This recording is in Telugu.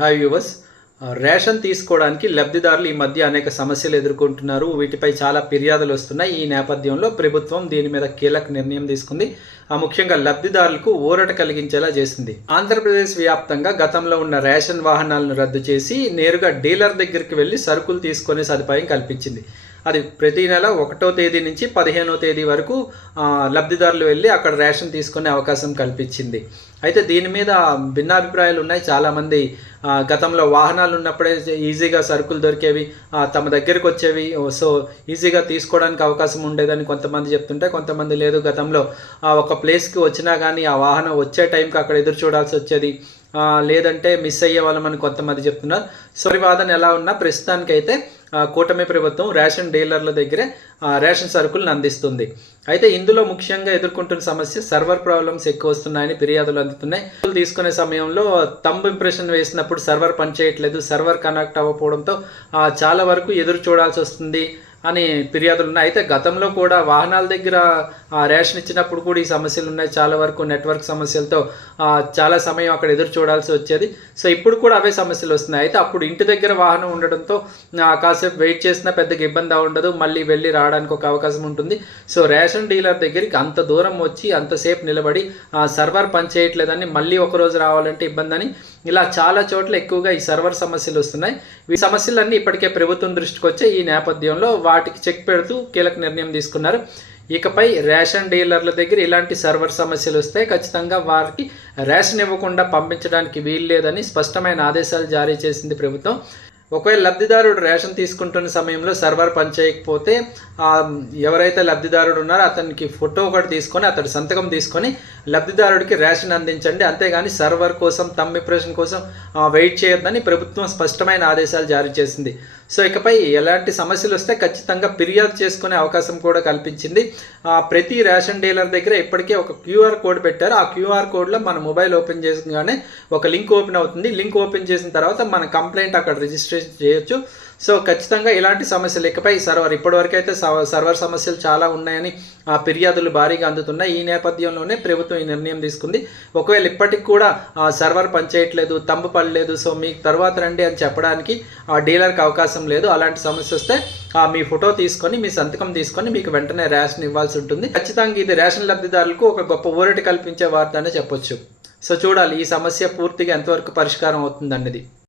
Hi viewers. రేషన్ తీసుకోవడానికి లబ్ధిదారులు ఈ మధ్య అనేక సమస్యలు ఎదుర్కొంటున్నారు. వీటిపై చాలా ఫిర్యాదులు వస్తున్నాయి. ఈ నేపథ్యంలో ప్రభుత్వం దీని మీద కీలక నిర్ణయం తీసుకుంది. ముఖ్యంగా లబ్ధిదారులకు ఊరట కలిగించేలా చేసింది. ఆంధ్రప్రదేశ్ వ్యాప్తంగా గతంలో ఉన్న రేషన్ వాహనాలను రద్దు చేసి నేరుగా డీలర్ దగ్గరికి వెళ్ళి సరుకులు తీసుకునే సదుపాయం కల్పించింది. అది ప్రతి నెల 1వ తేదీ నుంచి 15వ తేదీ వరకు లబ్ధిదారులు వెళ్ళి అక్కడ రేషన్ తీసుకునే అవకాశం కల్పించింది. అయితే దీని మీద భిన్నాభిప్రాయాలు ఉన్నాయి. చాలామంది గతంలో వాహనాలు ఉన్నప్పుడే ఈజీగా సరుకులు దొరికేవి, తమ దగ్గరకు వచ్చేవి, సో ఈజీగా తీసుకోవడానికి అవకాశం ఉండేదని కొంతమంది చెప్తుంటే, కొంతమంది లేదు, గతంలో ఒక ప్లేస్కి వచ్చినా కానీ ఆ వాహనం వచ్చే టైంకి అక్కడ ఎదురు చూడాల్సి వచ్చేది, లేదంటే మిస్ అయ్యే వాళ్ళమని కొంతమంది చెప్తున్నారు. సో వాదన ఎలా ఉన్నా ప్రస్తుతానికైతే కూటమి ప్రభుత్వం రేషన్ డీలర్ల దగ్గరే రేషన్ సరుకులను అందిస్తుంది. అయితే ఇందులో ముఖ్యంగా ఎదుర్కొంటున్న సమస్య సర్వర్ ప్రాబ్లమ్స్ ఎక్కువ వస్తున్నాయని ఫిర్యాదులు అందుతున్నాయి. తీసుకునే సమయంలో థంబ్ ఇంప్రెషన్ వేసినప్పుడు సర్వర్ పనిచేయట్లేదు, సర్వర్ కనెక్ట్ అవ్వకపోవడంతో చాలా వరకు ఎదురు చూడాల్సి వస్తుంది అని ఫిర్యాదులు ఉన్నాయి. అయితే గతంలో కూడా వాహనాల దగ్గర రేషన్ ఇచ్చినప్పుడు కూడా ఈ సమస్యలు ఉన్నాయి. చాలా వరకు నెట్వర్క్ సమస్యలతో చాలా సమయం అక్కడ ఎదురు చూడాల్సి వచ్చేది. సో ఇప్పుడు కూడా అవే సమస్యలు వస్తున్నాయి. అయితే అప్పుడు ఇంటి దగ్గర వాహనం ఉండడంతో కాసేపు వెయిట్ చేసినా పెద్దగా ఇబ్బంది ఉండదు, మళ్ళీ వెళ్ళి రావడానికి ఒక అవకాశం ఉంటుంది. సో రేషన్ డీలర్ దగ్గరికి అంత దూరం వచ్చి అంతసేపు నిలబడి సర్వర్ పనిచేయట్లేదని మళ్ళీ ఒకరోజు రావాలంటే ఇబ్బంది అని ఇలా చాలా చోట్ల ఎక్కువగా ఈ సర్వర్ సమస్యలు వస్తున్నాయి. ఈ సమస్యలన్నీ ఇప్పటికే ప్రభుత్వం దృష్టికి వచ్చే ఈ నేపథ్యంలో వాటికి చెక్ పెడుతూ కీలక నిర్ణయం తీసుకున్నారు. ఇకపై రేషన్ డీలర్ల దగ్గర ఇలాంటి సర్వర్ సమస్యలు వస్తే ఖచ్చితంగా వారికి రేషన్ ఇవ్వకుండా పంపించడానికి వీలు లేదని స్పష్టమైన ఆదేశాలు జారీ చేసింది ప్రభుత్వం. ఒకవేళ లబ్ధిదారుడు రేషన్ తీసుకుంటున్న సమయంలో సర్వర్ పనిచేయకపోతే ఎవరైతే లబ్ధిదారుడు ఉన్నారో అతనికి ఫోటో ఒకటి తీసుకొని అతడి సంతకం తీసుకొని లబ్ధిదారుడికి రేషన్ అందించండి, అంతేగాని సర్వర్ కోసం థంబ్ ఇంప్రెషన్ కోసం వెయిట్ చేయొద్దని ప్రభుత్వం స్పష్టమైన ఆదేశాలు జారీ చేసింది. సో ఇకపై ఎలాంటి సమస్యలు వస్తే ఖచ్చితంగా ఫిర్యాదు చేసుకునే అవకాశం కూడా కల్పించింది. ప్రతి రేషన్ డీలర్ దగ్గర ఇప్పటికే ఒక QR కోడ్ పెట్టారు. ఆ QR కోడ్లో మన మొబైల్ ఓపెన్ చేయగానే ఒక లింక్ ఓపెన్ అవుతుంది. లింక్ ఓపెన్ చేసిన తర్వాత మన కంప్లైంట్ అక్కడ రిజిస్ట్రేషన్ చేయొచ్చు. సో ఖచ్చితంగా ఇలాంటి సమస్యలు ఇకపై ఇప్పటివరకు అయితే సర్వర్ సమస్యలు చాలా ఉన్నాయని ఫిర్యాదులు భారీగా అందుతున్నాయి. ఈ నేపథ్యంలోనే ప్రభుత్వం ఈ నిర్ణయం తీసుకుంది. ఒకవేళ ఇప్పటికి కూడా సర్వర్ పనిచేయట్లేదు, థంబ్ పడలేదు, సో మీకు తర్వాత రండి అని చెప్పడానికి డీలర్కి అవకాశం లేదు. అలాంటి సమస్య వస్తే మీ ఫోటో తీసుకొని మీ సంతకం తీసుకొని మీకు వెంటనే రేషన్ ఇవ్వాల్సి ఉంటుంది. ఖచ్చితంగా ఇది రేషన్ లబ్ధిదారులకు ఒక గొప్ప ఊరట కల్పించే వార్త అనే చెప్పొచ్చు. సో చూడాలి ఈ సమస్య పూర్తిగా ఎంతవరకు పరిష్కారం అవుతుందన్నది.